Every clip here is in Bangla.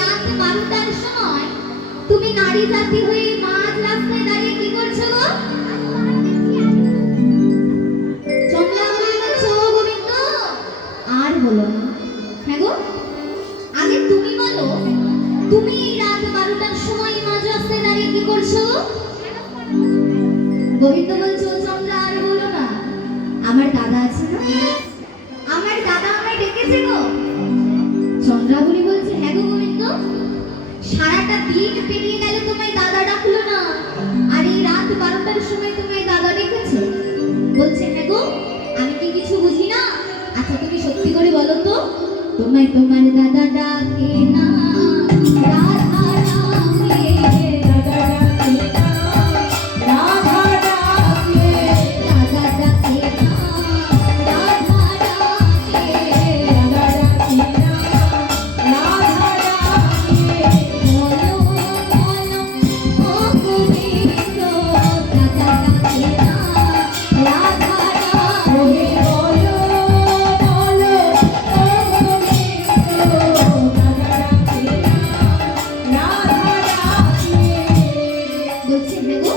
রাত 12টার সময় তুমি নারী জাতি হয়ে মাঝ রাস্তায় দাঁড়িয়ে কি করছো গো? চন্দ্রাবলী বলছো গোবিন্দ আর বলো না। হ্যাঁ গো, আগে তুমি বলো, তুমি রাত 12টার সময় মাঝ রাস্তায় দাঁড়িয়ে কি করছো? গোবিন্দ বলছো চন্দ্রা আর বলো না, আমার দাদা আছে না, আমার দাদা আমায় ডেকেছে গো। চন্দ্রাবলী বলছে হ্যাঁ গো গোবিন্দ, সারাটা দিন পেরিয়ে গেল তোমায় দাদা ডাকলো না, আর এই রাত 12টার সময় তোমায় দাদা ডেকেছে। বলছে হ্যাঁ গো, আমি কি কিছু বুঝি না? আচ্ছা তুমি সত্যি করে বলো তো, তোমায় তোমার দাদা ডাকে না? রাধা ডাকে, দাদা ডাকে না, রাধা ডাকে, রাধা ডাকে না, রাধা ডাকে, রাধা ডাকে না, রাধা ডাকে। বলো বলো ও গোবিন্দ, রাধা ডাকে না, রাধা ডাকে। বলো বলো ও গোবিন্দ, রাধা ডাকে না, রাধা ডাকে। বলছে হ্যাঁ গো,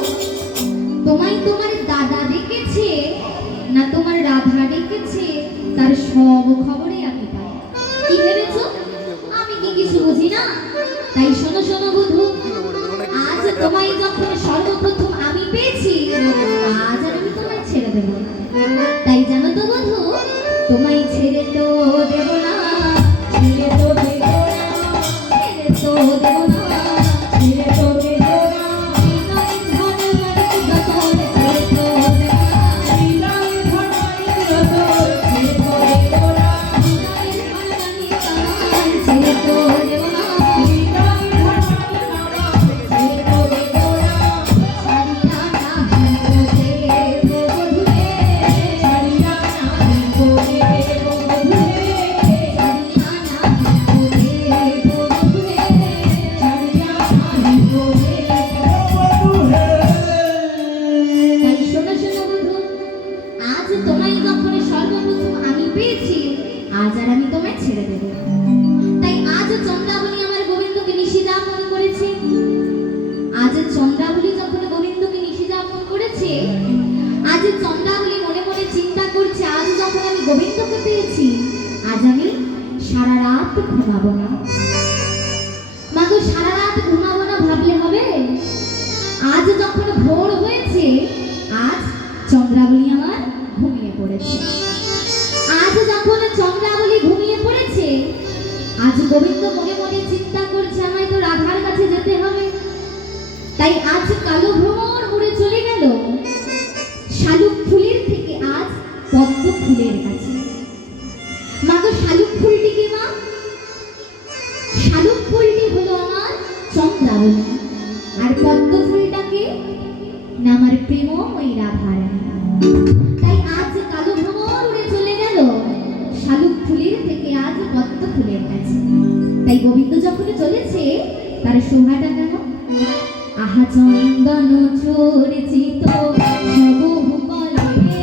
তোমায় তোমার দাদা ডেকেছে না তোমার রাধা ডেকেছে, তার সব খবরে আমি পাই। কি ভেবেছো আমি কি কিছু বুঝি না? তাই শোনো শোনো বধূ, আজ তোমায় যখন সর্বপ্রথম আমি পেয়েছি, আজ আর আমি তোমায় ছেড়ে দেব না। তাই জানো তো বধূ, তোমায় ছেড়ে তো দেব না, ছেড়ে তো দেব না, ছেড়ে তো দেব না, ছেড়ে তো দেব না। আজ আর আমি তোমায় ছেড়ে দেব। তাই আজ চন্দ্রাবলী আমার গোবিন্দকে নিষিদাপন করেছে। আজ চন্দ্রাবলী যখন গোবিন্দকে নিষিদাপন করেছে, আজ চন্দ্রাবলী মনে মনে চিন্তা করছে, আজ যখন আমি গোবিন্দকে পেয়েছি, আজ আমি সারা রাত ঘুমাবো না। মাগো সারা রাত ঘুমাবো না ভাবলে হবে? আজ যখন ভোর হয়েছে, আজ চন্দ্রাবলী আমার ঘুমিয়ে পড়েছে। আজ যখন চন্দ্রাবলী ঘুমিয়ে পড়েছে, আজ গোবিন্দ মনে মনে চিন্তা করছে, আমায় তো রাধার কাছে যেতে হবে। তাই আজ কালো ভ্রমর উড়ে চলে গেল শালুক ফুলের থেকে আজ পদ্ম ফুলের কাছে। মাগো শালুক ফুলটি কি মা? শালুক ফুলটি হলো আমার চন্দ্রাবলী, আর পদ্ম ফুলটাকে না আমার প্রেমময়ী রাধারানী। তাই আজ কালো ভ্রমর উড়ে চলে গেল শালুক ফুলের থেকে আজ পদ্ম ফুলের কাছে। তাই গোবিন্দ যখন চলেছে, তার শোভাটা কেন? আহা চন্দন চর্চিত সবু কলে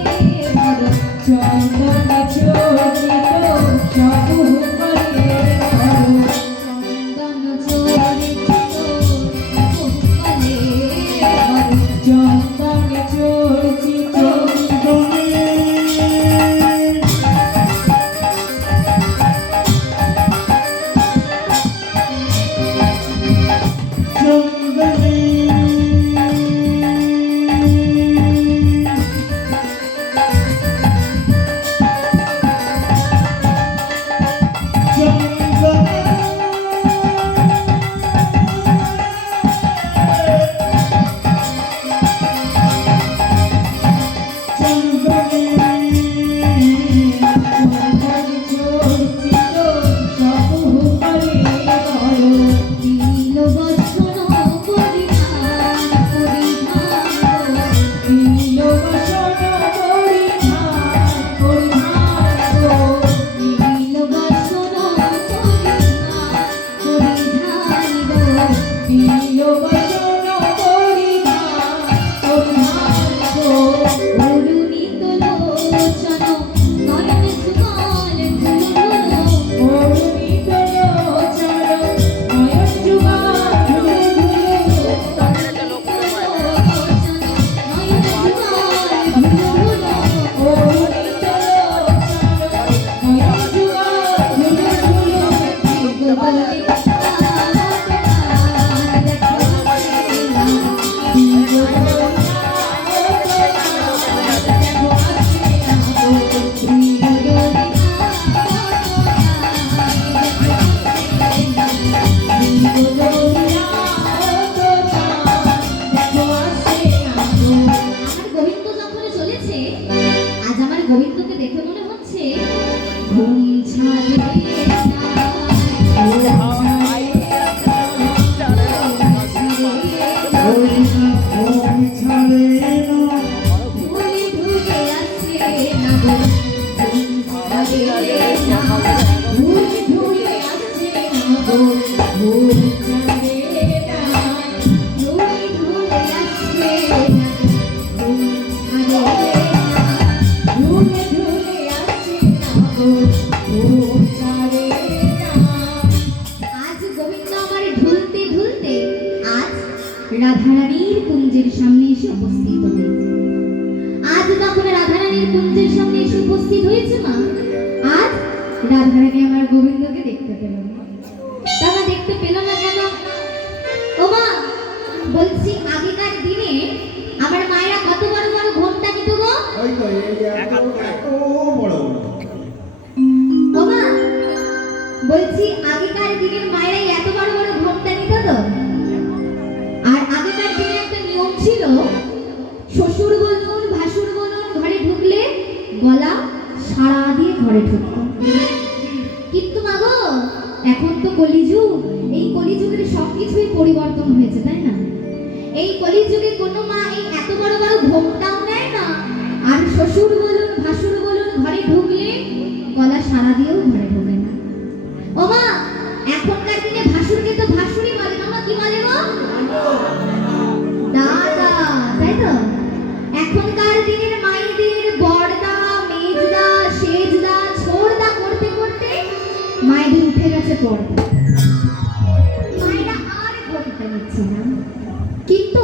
ভর, চন্দন চর্চিত সবু কলে ভর, চন্দন চর্চিত সবু কলে ভর, চন্দন চর্চিত। রাধারানীর কুঞ্জের সামনে এসে উপস্থিত হয়েছে। আজ যখন রাধারানীর কুঞ্জের সামনে এসে উপস্থিত হয়েছে মা, আজ রাধারানী আমার গোবিন্দকে দেখতে পেল না। তারা দেখতে পেল না কেন? ও মা, বলছি আগেকার দিনে আমার মায়েরা কত বড় বড় ঘোমটা নিত গো? ওই তো এত বড়। ও মা, বলছি আগেকার দিনের মায়েরা এত বড় বড় ঘোমটা নিত তো? আর আগেকার দিনে একটা নিয়ম ছিল, শ্বশুর বলুন ভাসুর বলুন ঘরে ঢুকলে গলা সাড়া দিয়ে ঘরে ঢুকত। কিন্তু মা গো, এখন তো কলিযুগ, এই কলিযুগের সবকিছুই পরিবর্তন হয়েছে, তাই না? এই কলিযুগে কোনো মা এই এত বড় বড় ঘোমটাও নেয় না, আর শ্বশুর বলুন ভাসুর বলুন ঘরে ঢুকলে গলা সাড়া দিয়েও ঘরে ঢোকে না। ও মা, এখনকার দিনে ভাসুরকে তো ভাসুরই বলে না, কি বলে গো? দাদা, তাই তো? এখনকার দিনের মায়েদের বড়দা, মেজদা, সেজদা, ছোড়দা করতে করতে মায়েদের উঠে গেছে পর্দা। মায়েরা আর ঘোমটা নিচ্ছে না। কিন্তু